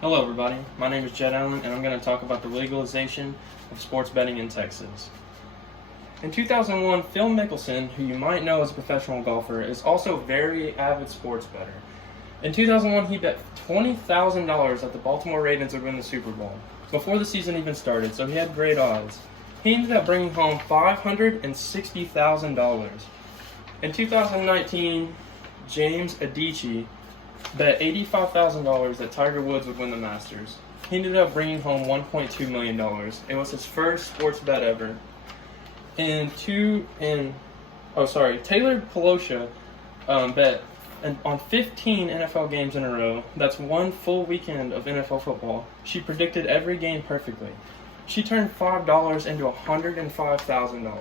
Hello everybody, my name is Jett Allen and I'm going to talk about the legalization of sports betting in Texas. In 2001, Phil Mickelson, who you might know as a professional golfer, is also a very avid sports bettor. In 2001, he bet $20,000 that the Baltimore Ravens would win the Super Bowl before the season even started, so he had great odds. He ended up bringing home $560,000. In 2019, James Adichie bet $85,000 that Tiger Woods would win the Masters. He ended up bringing home $1.2 million. It was his first sports bet ever. Taylor Pelosha bet on 15 NFL games in a row. That's one full weekend of NFL football. She predicted every game perfectly. She turned $5 into $105,000.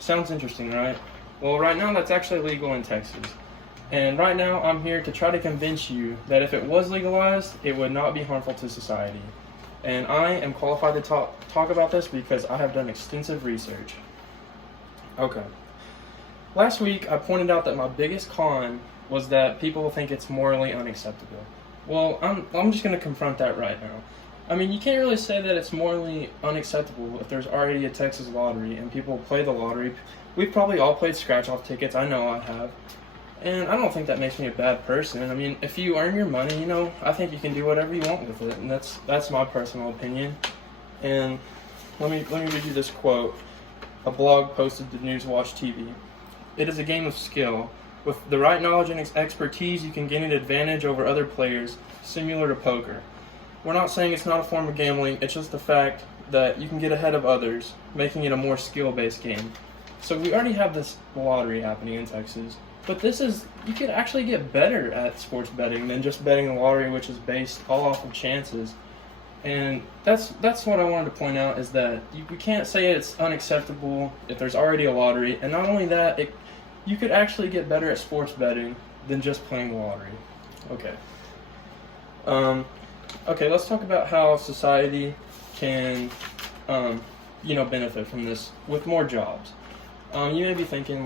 Sounds interesting, right? Well, right now that's actually legal in Texas. And right now I'm here to try to convince you that if it was legalized, it would not be harmful to society. And I am qualified to talk about this because I have done extensive research. Okay. Last week I pointed out that my biggest con was that people think it's morally unacceptable. Well, I'm just going to confront that right now. I mean, you can't really say that it's morally unacceptable if there's already a Texas lottery and people play the lottery. We've probably all played scratch-off tickets. I know I have. And I don't think that makes me a bad person. I mean, if you earn your money, I think you can do whatever you want with it, and that's my personal opinion. And let me read you this quote. A blog posted to Newswatch TV. It is a game of skill. With the right knowledge and expertise, you can gain an advantage over other players, similar to poker. We're not saying it's not a form of gambling, it's just the fact that you can get ahead of others, making it a more skill-based game. So we already have this lottery happening in Texas. But you could actually get better at sports betting than just betting the lottery, which is based all off of chances. And that's what I wanted to point out, is that we can't say it's unacceptable if there's already a lottery. And not only that, you could actually get better at sports betting than just playing the lottery. Okay. Let's talk about how society can, benefit from this with more jobs. You may be thinking,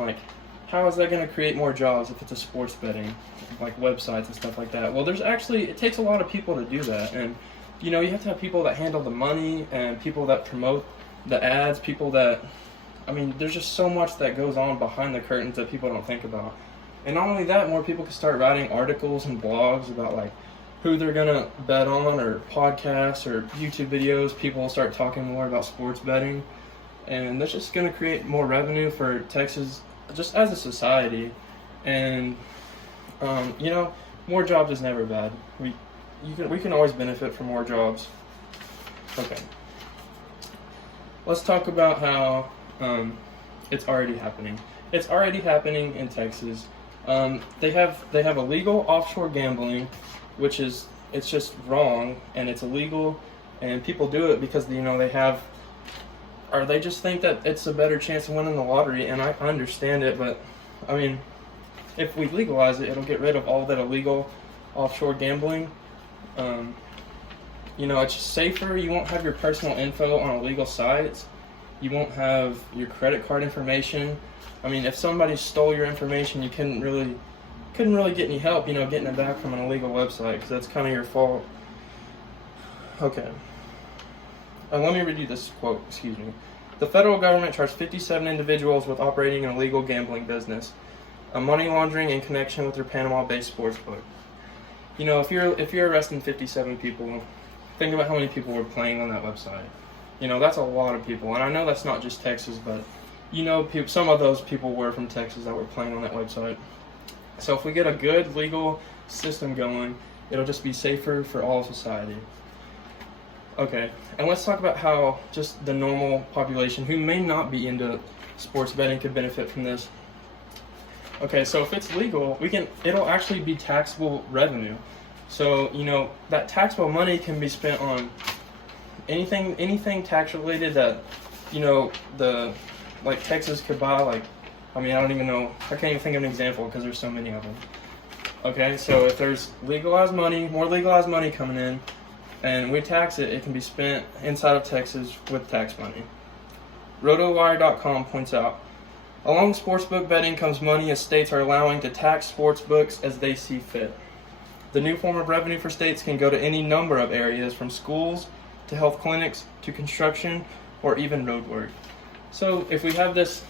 how is that going to create more jobs if it's a sports betting, like websites and stuff like that? Well, it takes a lot of people to do that. And, you have to have people that handle the money and people that promote the ads, there's just so much that goes on behind the curtains that people don't think about. And not only that, more people can start writing articles and blogs about, who they're going to bet on, or podcasts or YouTube videos. People will start talking more about sports betting. And that's just going to create more revenue for Texas just as a society. And more jobs is never bad. We can always benefit from more jobs. Okay, let's talk about how it's already happening. It's already happening in Texas. They have illegal offshore gambling, which it's just wrong and it's illegal, and people do it because they just think that it's a better chance of winning the lottery. And I understand it, but if we legalize it, it'll get rid of all that illegal offshore gambling. It's just safer. You won't have your personal info on illegal sites. You won't have your credit card information. If somebody stole your information, you couldn't really get any help, getting it back from an illegal website, because that's kind of your fault. Okay. Let me read you this quote, excuse me. The federal government charged 57 individuals with operating an illegal gambling business, a money laundering in connection with their Panama-based sports book. If you're arresting 57 people, think about how many people were playing on that website. That's a lot of people. And I know that's not just Texas, but some of those people were from Texas that were playing on that website. So if we get a good legal system going, it'll just be safer for all of society. Okay, and let's talk about how just the normal population who may not be into sports betting could benefit from this. Okay, so if it's legal, it'll actually be taxable revenue. So, that taxable money can be spent on anything tax related that, Texas could buy, I don't even know, I can't even think of an example because there's so many of them. Okay, so if there's more legalized money coming in, and we tax it, it can be spent inside of Texas with tax money. RotoWire.com points out, along with sportsbook betting comes money as states are allowing to tax sportsbooks as they see fit. The new form of revenue for states can go to any number of areas, from schools to health clinics to construction or even road work. So if we have this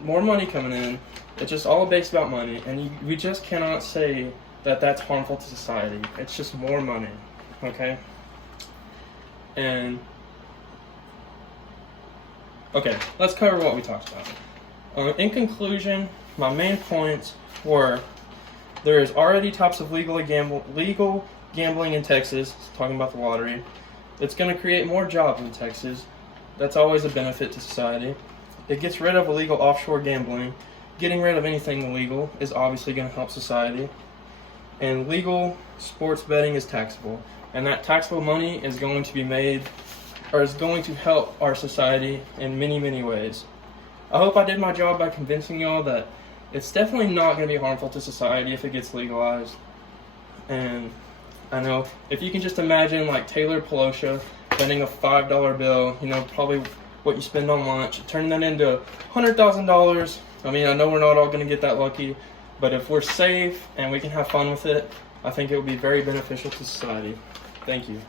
more money coming in, it's just all based about money, and we just cannot say that that's harmful to society. It's just more money, okay? And okay, let's cover what we talked about. In conclusion, my main points were: there is already types of legal gambling in Texas, talking about the lottery. It's going to create more jobs in Texas. That's always a benefit to society. It gets rid of illegal offshore gambling. Getting rid of anything illegal is obviously going to help society. And legal sports betting is taxable. And that taxable money is going to be made, or is going to help our society in many, many ways. I hope I did my job by convincing y'all that it's definitely not going to be harmful to society if it gets legalized. And I know, if you can just imagine like Taylor Pelosha spending a $5 bill, probably what you spend on lunch, turning that into $100,000. I mean, I know we're not all going to get that lucky, but if we're safe and we can have fun with it, I think it would be very beneficial to society. Thank you.